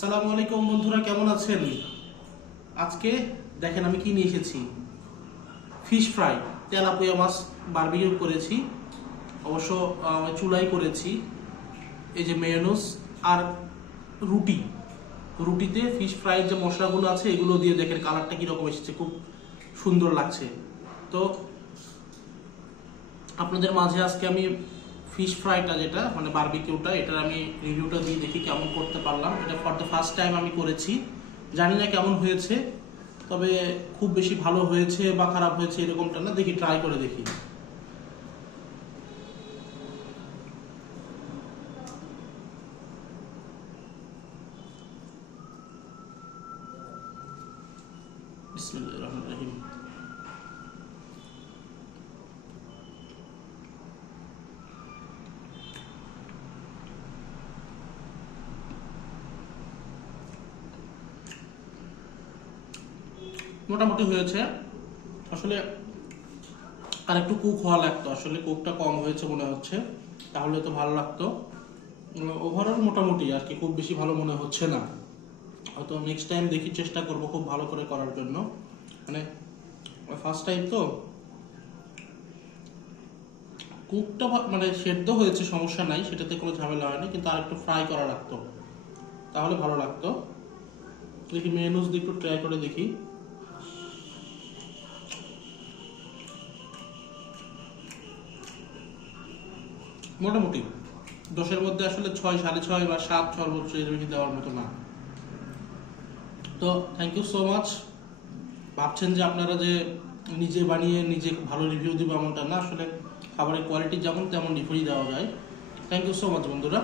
আসসালামু আলাইকুম বন্ধুরা, কেমন আছেন? আজকে দেখেন আমি কি নিয়ে এসেছি। ফিশ ফ্রাই, তেলাপিয়া মাছ বারবিকিউ করেছি, অবশ্য চুলাই করেছি। এই যে মেয়োনিজ আর রুটি, রুটিতে ফিশ ফ্রাইয়ের যে মশলাগুলো আছে এগুলো দিয়ে দেখেন কালারটা কীরকম এসেছে, খুব সুন্দর লাগছে। তো আপনাদের মাঝে আজকে আমি ফিশ ফ্রাইটা যেটা মানে বারবিকিউটা, এটার আমি রিভিউটা দিয়ে দেখি কেমন করতে পারলাম। এটা ফর দ্য ফার্স্ট টাইম আমি করেছি, জানি না কেমন হয়েছে, তবে খুব বেশি ভালো হয়েছে বা খারাপ হয়েছে এরকমটা না, দেখি ট্রাই করে দেখি। বিসমিল্লাহির রহমানির রহিম। মোটামুটি হয়েছে, আসলে আর একটু কুক হওয়া লাগতো, আসলে কুকটা কম হয়েছে মনে হচ্ছে, তাহলে তো ভালো লাগতো। ওভারঅল মোটামুটি আর কি, খুব বেশি ভালো মনে হচ্ছে না। হয়তো নেক্সট টাইম দেখি, চেষ্টা করব খুব ভালো করে করার জন্য। মানে ফার্স্ট টাইম তো, কুকটা মানে সেদ্ধ হয়েছে, সমস্যা নাই, সেটাতে কোনো ঝামেলা হয়নি, কিন্তু আর একটু ফ্রাই করা লাগতো, তাহলে ভালো লাগতো। দেখি মেয়োনিজ দিয়ে একটু ট্রাই করে দেখি। মোটামুটি 10-এর মধ্যে আসলে 6, 6.5 বা 7 সর্বোচ্চ, এর বেশি দেওয়ার মতো না। তো থ্যাংক ইউ সো মাচ। ভাবছেন যে আপনারা যে নিজে বানিয়ে নিজে ভালো রিভিউ দিব, এমনটা না, আসলে খাবারের কোয়ালিটি যেমন তেমন রিভিউ দেওয়া যায়। থ্যাংক ইউ সো মাচ বন্ধুরা।